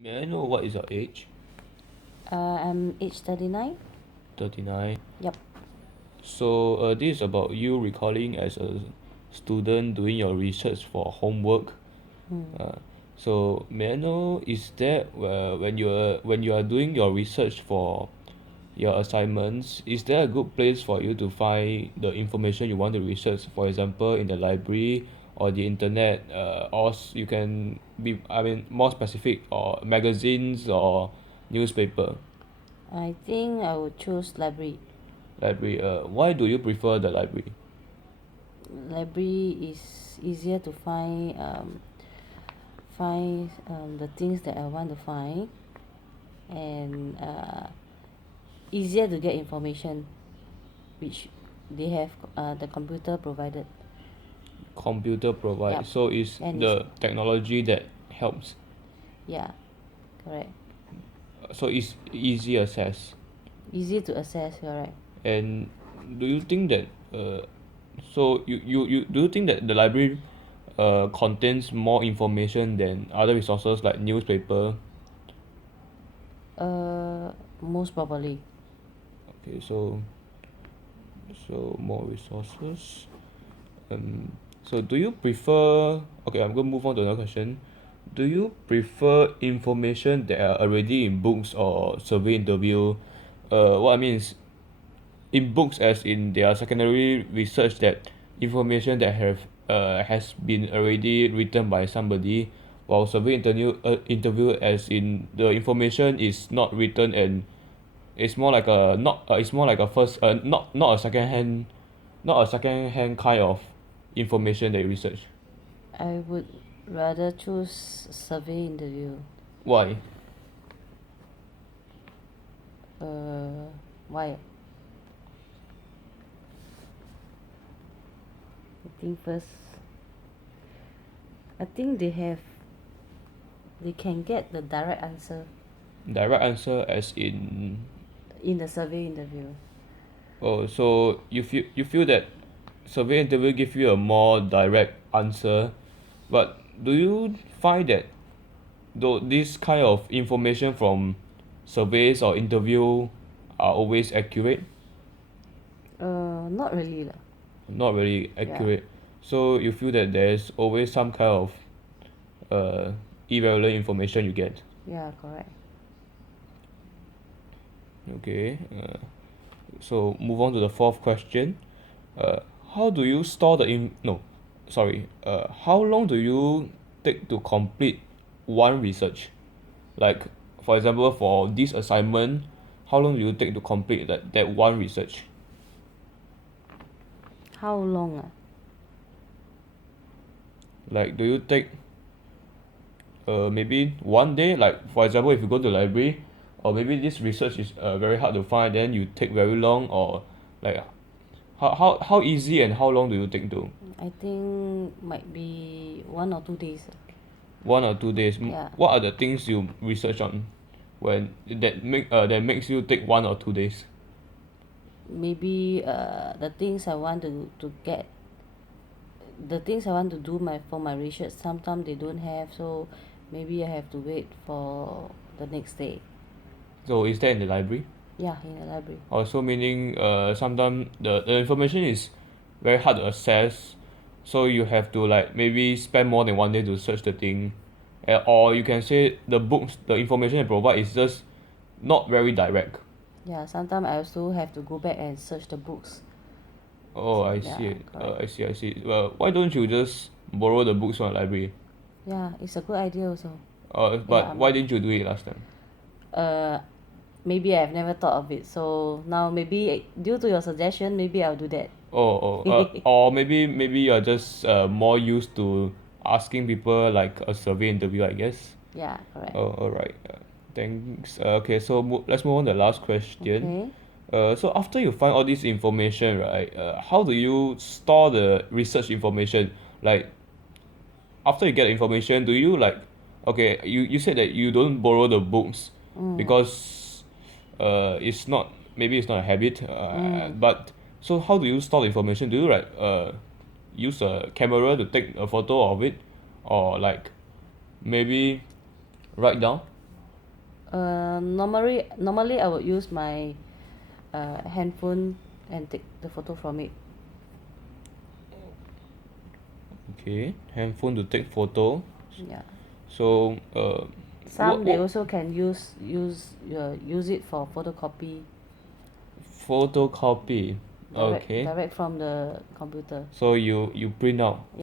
May I know what is your age? I'm age 39. 39. Yep. So this is about you recalling as a student doing your research for homework. Hmm. So may I know is that when you are doing your research for your assignments, is there a good place for you to find the information you want to research? For example, in the library or the internet, you can be more specific, or magazines or newspaper. I think I would choose library. Library. Why do you prefer the library? Library is easier to find the things that I want to find, and easier to get information, which they have the computer provided. Computer Yep. provide. So it's And it's the technology that helps. yeah, correct. So it's easy access. Easy to access. You're right. And do you think that do you think that the library contains more information than other resources like newspaper? Most probably. Okay, so more resources. So do you prefer, okay, I'm gonna move on to another question. Do you prefer information that are already in books or survey interview? What I mean is in books, as in their secondary research, that information that has been already written by somebody, while survey interview as in the information is not written, and it's more like a not it's more like a first not a second hand, not a second hand kind of information that you research. I would rather choose survey interview. Why? Why? I think first, I think they can get the direct answer Direct answer as in, in the survey interview. oh, so you feel that survey interview give you a more direct answer, but do you find that though this kind of information from surveys or interview are always accurate? Not really lah. Not really Yeah, accurate. So you feel that there's always some kind of uh irrelevant information you get. yeah, correct. Okay. So move on to the fourth question. Uh, how do you store the in no, sorry. How long do you take to complete one research? Like, for example, for this assignment, how long do you take to complete that one research? How long? Like, do you take maybe one day? Like, for example, if you go to the library, or maybe this research is very hard to find, then you take very long, or like how easy and how long do you take to? I think might be 1 or 2 days. 1 or 2 days. Yeah, What are the things you research on when that makes you take 1 or 2 days? maybe the things I want to get, the things I want to do for my research. Sometimes they don't have, so maybe I have to wait for the next day. So is that in the library? Yeah, in the library. Also meaning sometimes the information is very hard to access, so you have to like maybe spend more than one day to search the thing. Or you can say the information they provide is just not very direct. Yeah, sometimes I also have to go back and search the books. Oh, I Yeah, see it. correct. I see. Well, why don't you just borrow the books from the library? Yeah, it's a good idea also. Yeah, But why didn't you do it last time? uh, maybe I've never thought of it. So now maybe due to your suggestion, maybe I'll do that. Or maybe you're just more used to asking people like a survey interview, I guess. Yeah, correct. Oh, all right. Thanks. Okay, so let's move on to the last question. Okay. So after you find all this information, right? How do you store the research information? Like, after you get the information, do you like, okay, you said that you don't borrow the books Mm, because it's not, maybe it's not a habit. mm. But so how do you store the information? Do you like use a camera to take a photo of it, or like maybe write down? Normally I would use my handphone and take the photo from it. Okay, handphone to take photo. Yeah. So Some what they what also can use it for photocopy photocopy? Okay, direct from the computer. so you print out